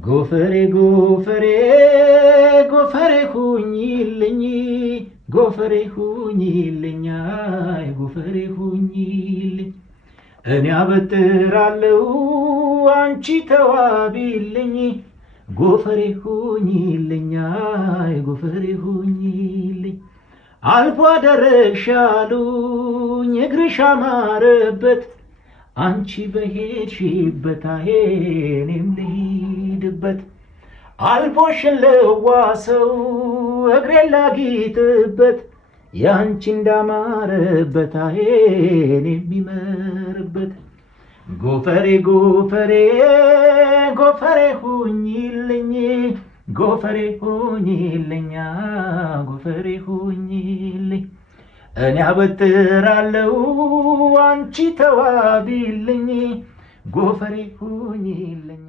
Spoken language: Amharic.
ጎፈሬ ጎፈሬ ጎፈሬ ሁኚልኝ ጎፈሬ ሁኚልኝ ጎፈሬ ሁኚልኝ እኔ አበጥራለሁ አንቺ ተዋቢልኝ ጎፈሬ ሁኚልኝ ጎፈሬ ሁኚልኝ አልፎ አደረግሻሉኝ እግርሽ አማረበት አንቺ በሄድሽበት እኔም ልሂድበት አልፎሽ ለዋሰው እግሬን ላጊጥበት ያንቺ እንዳማረበት እኔም ይመርበት ጎፈሬ ጎፈሬ ጎፈሬ ሁኚልኝ ጎፈሬ ሁኚልኝ ጎፈሬ ሁኚልኝ እኔ አበጥራለሁ አንቺ ተዋቢልኝ ጎፈሬ ሁኚልኝ